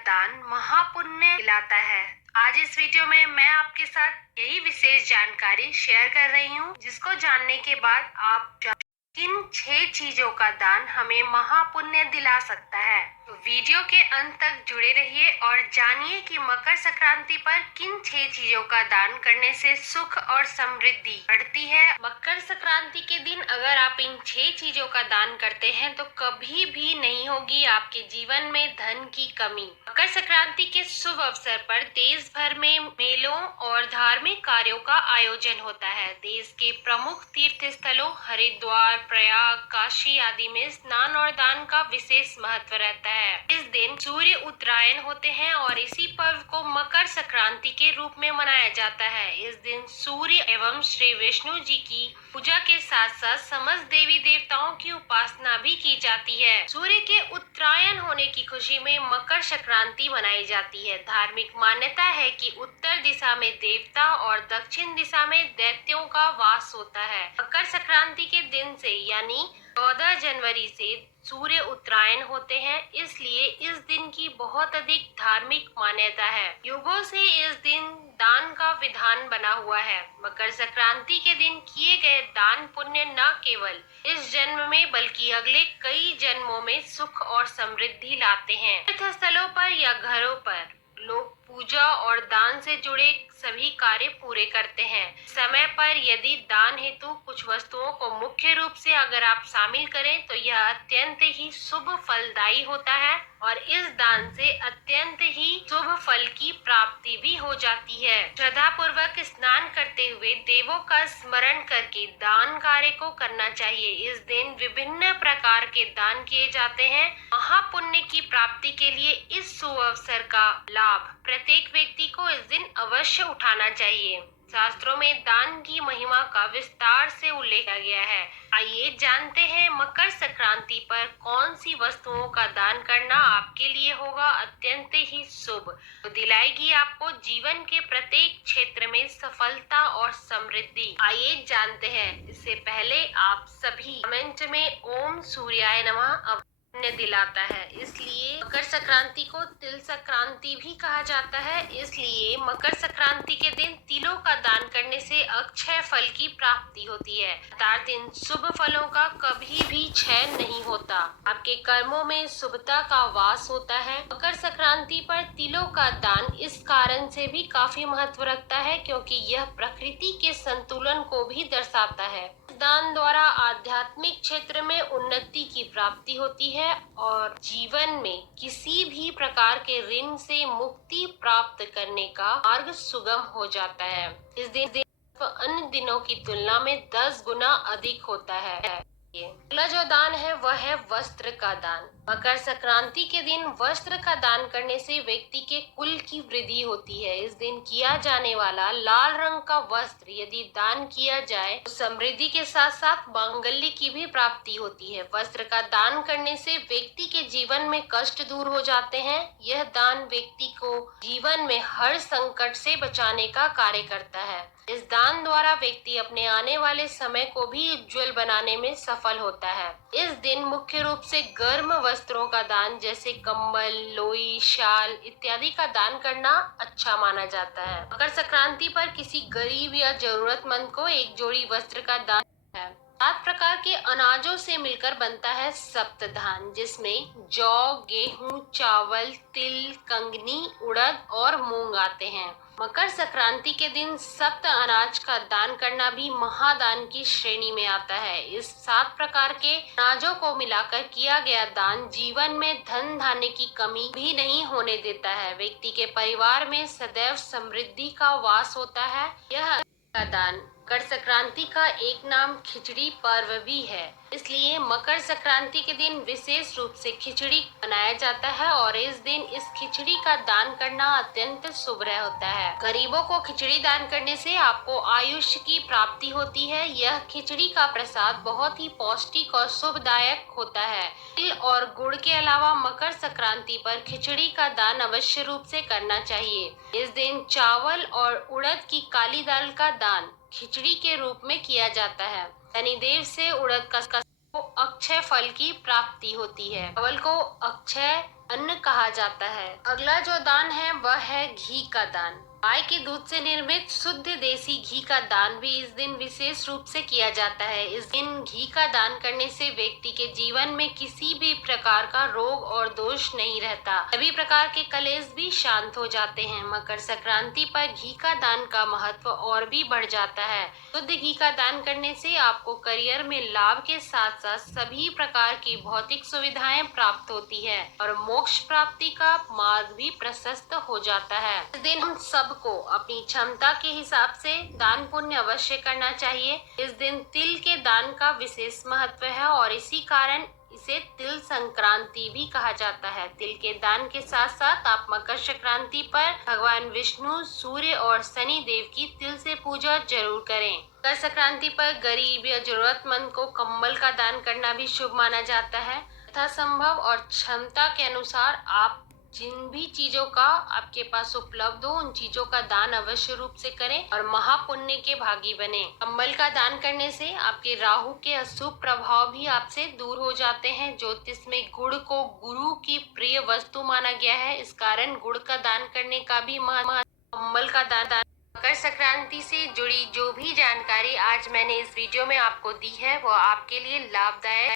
दान महापुण्य दिलाता है। आज इस वीडियो में मैं आपके साथ यही विशेष जानकारी शेयर कर रही हूँ, जिसको जानने के बाद आप किन 6 चीजों का दान हमें महापुण्य दिला सकता है। तो वीडियो के अंत तक जुड़े रहिए और जानिए कि मकर संक्रांति पर किन 6 चीजों का दान करने से सुख और समृद्धि बढ़ती है। मकर संक्रांति के दिन अगर आप इन 6 चीजों का दान करते हैं तो कभी भी नहीं होगी आपके जीवन में धन की कमी। मकर संक्रांति के शुभ अवसर पर देश भर में मेलों और धार्मिक कार्यों का आयोजन होता है। देश के प्रमुख तीर्थ स्थलों हरिद्वार, प्रयाग, काशी आदि में स्नान और दान का विशेष महत्व रहता है। इस दिन सूर्य उत्तरायण होते हैं और इसी पर्व को मकर संक्रांति के रूप में मनाया जाता है। इस दिन सूर्य एवं श्री विष्णु जी की पूजा के साथ साथ समस्त देवी देवताओं की उपासना भी की जाती है। सूर्य के उत्तरायण होने की खुशी में मकर संक्रांति मनाई जाती है। धार्मिक मान्यता है कि उत्तर दिशा में देवता और दक्षिण दिशा में दैत्यों का वास होता है। मकर संक्रांति के दिन से यानी 14 जनवरी से सूर्य उत्तरायण होते हैं, इसलिए इस दिन की बहुत अधिक धार्मिक मान्यता है। युगों से इस दिन दान का विधान बना हुआ है। मकर संक्रांति के दिन किए गए दान पुण्य न केवल इस जन्म में बल्कि अगले कई जन्मों में सुख और समृद्धि लाते हैं। तीर्थ स्थलों पर या घरों पर लोग पूजा और दान से जुड़े सभी कार्य पूरे करते हैं। समय पर यदि दान हेतु कुछ वस्तुओं को मुख्य रूप से अगर आप शामिल करें तो यह अत्यंत ही शुभ फलदायी होता है और इस दान से अत्यंत ही शुभ फल की प्राप्ति भी हो जाती है। श्रद्धा पूर्वक स्नान करते हुए देवों का स्मरण करके दान कार्य को करना चाहिए। इस दिन विभिन्न प्रकार के दान किए जाते हैं। महापुण्य की प्राप्ति के लिए इस शुभ अवसर का लाभ प्रत्येक व्यक्ति को इस दिन अवश्य उठाना चाहिए। शास्त्रों में दान की महिमा का विस्तार से उल्लेख किया गया है। आइए जानते हैं मकर संक्रांति पर कौन सी वस्तुओं का दान करना आपके लिए होगा अत्यंत ही शुभ, तो दिलाएगी आपको जीवन के प्रत्येक क्षेत्र में सफलता और समृद्धि। आइए जानते हैं। इससे पहले आप सभी कमेंट में ओम सूर्याय नमः पुण्य दिलाता है, इसलिए मकर संक्रांति को तिल संक्रांति भी कहा जाता है। इसलिए मकर संक्रांति के दिन तिलों का दान करने से अक्षय फल की प्राप्ति होती है। अर्थात इन शुभ फलों का कभी भी क्षय नहीं होता। आपके कर्मों में शुभता का वास होता है। मकर संक्रांति पर तिलों का दान इस कारण से भी काफी महत्व रखता है क्योंकि यह प्रकृति के संतुलन को भी दर्शाता है। दान द्वारा आध्यात्मिक क्षेत्र में उन्नति की प्राप्ति होती है और जीवन में किसी भी प्रकार के ऋण से मुक्ति प्राप्त करने का मार्ग सुगम हो जाता है। इस दिन अन्य दिनों की तुलना में 10 गुना अधिक होता है। अगला जो दान है वह है वस्त्र का दान। मकर संक्रांति के दिन वस्त्र का दान करने से व्यक्ति के कुल की वृद्धि होती है। इस दिन किया जाने वाला लाल रंग का वस्त्र यदि दान किया जाए तो समृद्धि के साथ साथ मांगल्य की भी प्राप्ति होती है। वस्त्र का दान करने से व्यक्ति के जीवन में कष्ट दूर हो जाते हैं। यह दान व्यक्ति को जीवन में हर संकट से बचाने का कार्य करता है। इस दान द्वारा व्यक्ति अपने आने वाले समय को भी उज्जवल बनाने में सफल होता है। इस दिन मुख्य रूप से गर्म वस्त्रों का दान जैसे कंबल, लोई, शाल इत्यादि का दान करना अच्छा माना जाता है। मकर संक्रांति पर किसी गरीब या जरूरतमंद को एक जोड़ी वस्त्र का दान है। 7 प्रकार के अनाजों से मिलकर बनता है सप्तधान, जिसमें जौ, गेहूं, चावल, तिल, कंगनी, उड़द और मूंग आते हैं। मकर संक्रांति के दिन सप्त अनाज का दान करना भी महादान की श्रेणी में आता है। इस 7 प्रकार के अनाजों को मिलाकर किया गया दान जीवन में धन धान्य की कमी भी नहीं होने देता है। व्यक्ति के परिवार में सदैव समृद्धि का वास होता है। यह का दान मकर संक्रांति का एक नाम खिचड़ी पर्व भी है, इसलिए मकर संक्रांति के दिन विशेष रूप से खिचड़ी बनाया जाता है और इस दिन इस खिचड़ी का दान करना अत्यंत शुभ होता है। गरीबों को खिचड़ी दान करने से आपको आयुष्य की प्राप्ति होती है। यह खिचड़ी का प्रसाद बहुत ही पौष्टिक और शुभदायक होता है। तिल और गुड़ के अलावा मकर संक्रांति पर खिचड़ी का दान अवश्य रूप से करना चाहिए। इस दिन चावल और उड़द की काली दाल का दान खिचड़ी के रूप में किया जाता है। शनिदेव से उड़द का अक्षय फल की प्राप्ति होती है। चावल को अक्षय अन्न कहा जाता है। अगला जो दान है वह है घी का दान। गाय के दूध से निर्मित शुद्ध देसी घी का दान भी इस दिन विशेष रूप से किया जाता है। इस दिन घी का दान करने से व्यक्ति के जीवन में किसी भी प्रकार का रोग और दोष नहीं रहता। सभी प्रकार के कलेश भी शांत हो जाते हैं। मकर संक्रांति पर घी का दान का महत्व और भी बढ़ जाता है। शुद्ध घी का दान करने से आपको करियर में लाभ के साथ साथ सभी प्रकार की भौतिक सुविधाएं प्राप्त होती है और मोक्ष प्राप्ति का मार्ग भी प्रशस्त हो जाता है। इस दिन हम सबको अपनी क्षमता के हिसाब से दान पुण्य अवश्य करना चाहिए। इस दिन तिल के दान का विशेष महत्व है और इसी कारण इसे तिल संक्रांति भी कहा जाता है। तिल के दान के साथ साथ आप मकर संक्रांति पर भगवान विष्णु, सूर्य और शनि देव की तिल से पूजा जरूर करें। मकर संक्रांति पर गरीब या जरूरतमंद को कंबल का दान करना भी शुभ माना जाता है। यथासंभव और क्षमता के अनुसार आप जिन भी चीजों का आपके पास उपलब्ध हो उन चीजों का दान अवश्य रूप से करें और महापुण्य के भागी बने। कंबल का दान करने से आपके राहु के अशुभ प्रभाव भी आपसे दूर हो जाते हैं। ज्योतिष में गुड़ को गुरु की प्रिय वस्तु माना गया है, इस कारण गुड़ का दान करने का भी कंबल का दान। मकर संक्रांति से जुड़ी जो भी जानकारी आज मैंने इस वीडियो में आपको दी है वो आपके लिए लाभदायक